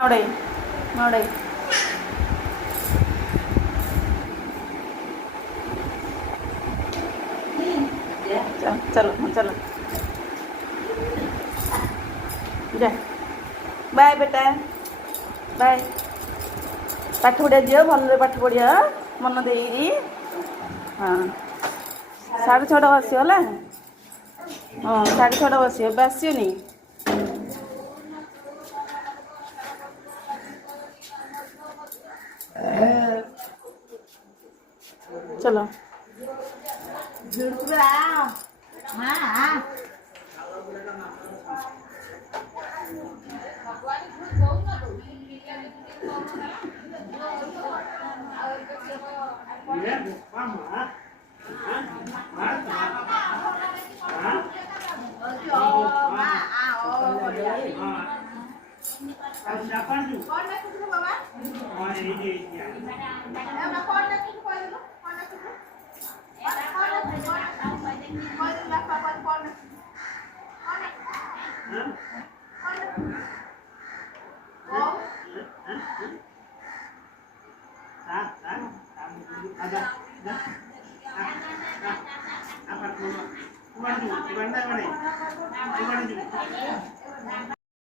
ನೋಡೈ ನೋಡೈ चलो चलो जा बाय बेटा बाय पाठ पढ़िया दियो भल पाठ पढ़िया मन दे हाँ 6:30 बसला हाँ 6:30 बस आसनी चलो